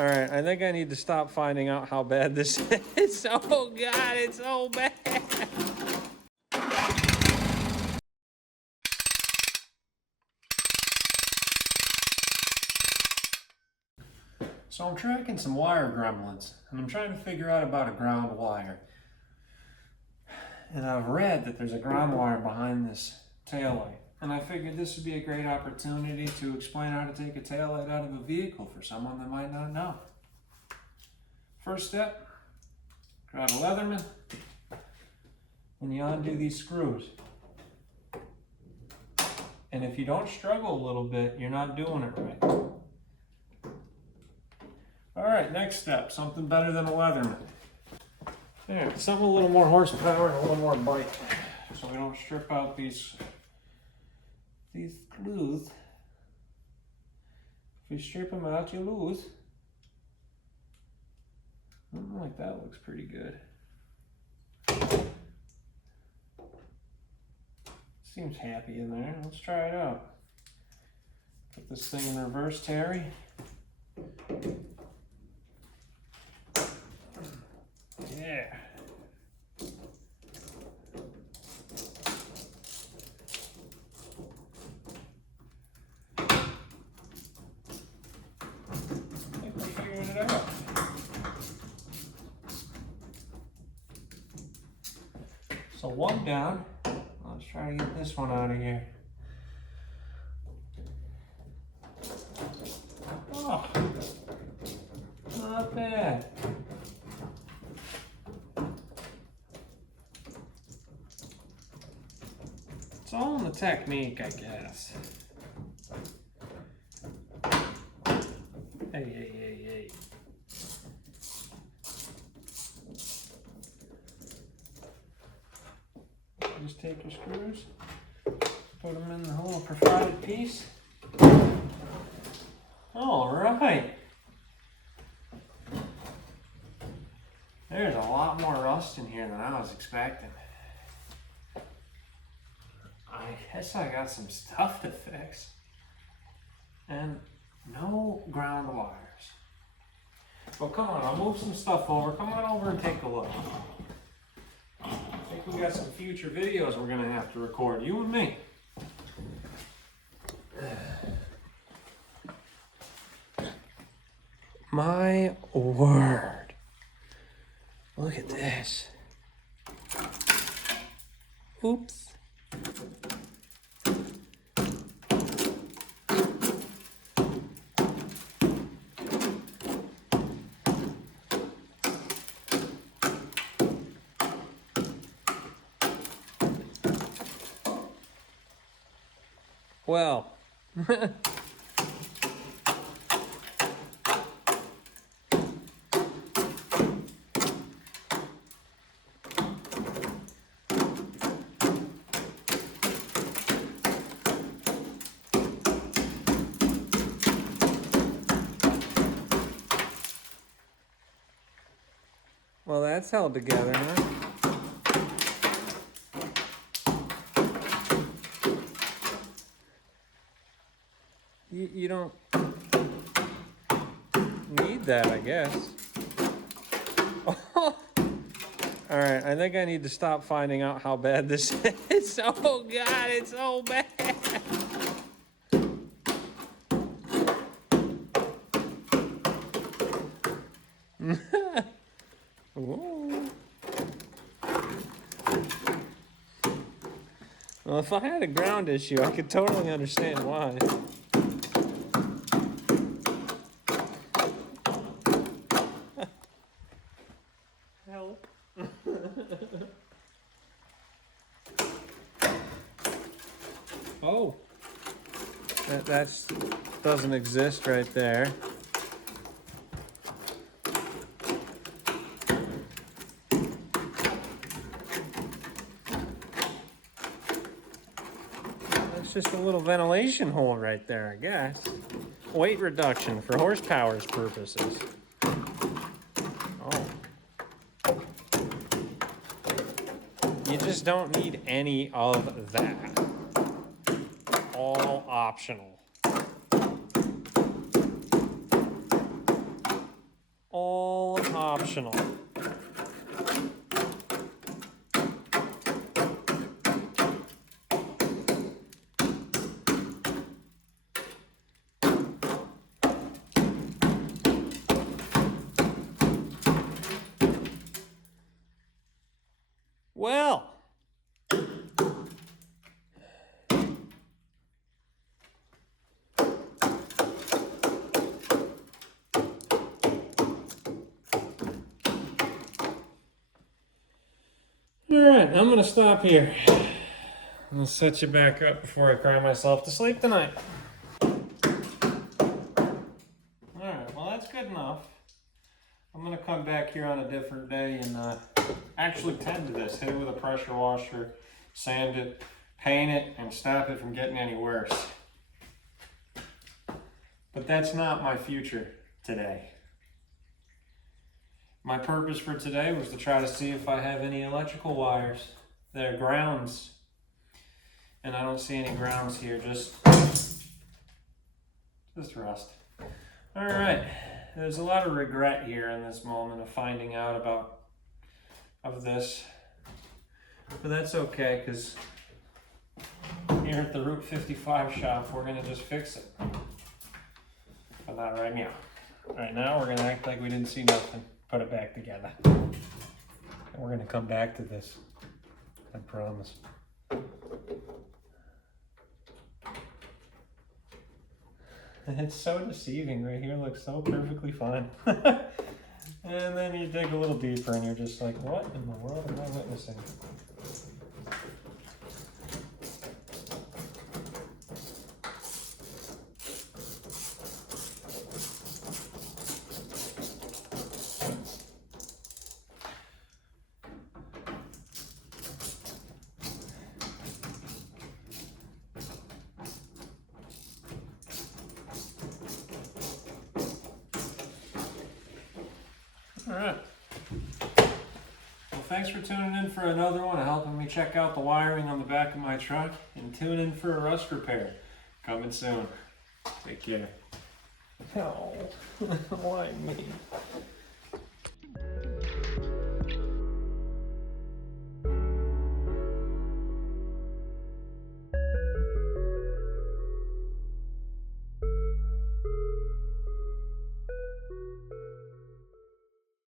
All right, I think I need to stop finding out how bad this is. Oh God, it's so bad. So I'm tracking some wire gremlins, and I'm trying to figure out about a ground wire. And I've read that there's a ground wire behind this taillight. And I figured this would be a great opportunity to explain how to take a taillight out of a vehicle for someone that might not know. First step, grab a Leatherman, and you undo these screws. And if you don't struggle a little bit, you're not doing it right. All right, next step, something better than a Leatherman. Yeah, something a little more horsepower and a little more bite, so we don't strip out these screws. If you strip them out, you lose. Something like that looks pretty good. Seems happy in there. Let's try it out. Put this thing in reverse, Terry. Yeah. I think we're figuring it out. So one down. Let's try to get this one out of here. Oh, not bad. It's all in the technique, I guess. Hey. Just take your screws, put them in the whole provided piece. All right. There's a lot more rust in here than I was expecting. I guess I got some stuff to fix. And no ground wires. Well, come on, I'll move some stuff over. Come on over and take a look. I think we got some future videos we're gonna have to record, you and me. My word. Look at this. Oops. Well, well, that's held together, huh? You don't need that, I guess. Oh. All right, I think I need to stop finding out how bad this is. Oh God, it's so bad. Whoa. Well, if I had a ground issue, I could totally understand why. Help. Oh, that doesn't exist right there. That's just a little ventilation hole right there, I guess. Weight reduction for horsepower's purposes. Oh. You just don't need any of that. All optional. optional. Well, alright, I'm gonna stop here. I'll set you back up before I cry myself to sleep tonight. Alright, well that's good enough. I'm gonna come back here on a different day and actually tend to this. Hit it with a pressure washer, sand it, paint it, and stop it from getting any worse. But that's not my future today. My purpose for today was to try to see if I have any electrical wires that are grounds. And I don't see any grounds here, just rust. Alright, there's a lot of regret here in this moment of finding out about this. But that's okay, because here at the Route 55 shop, we're going to just fix it. But not right now. Right now, we're going to act like we didn't see nothing. Put it back together. And we're going to come back to this. I promise. And it's so deceiving. Right here looks so perfectly fine. And then you dig a little deeper and you're just like, what in the world am I witnessing? Alright. Well, thanks for tuning in for another one and helping me check out the wiring on the back of my truck. And tune in for a rust repair. Coming soon. Take care. Oh, why me?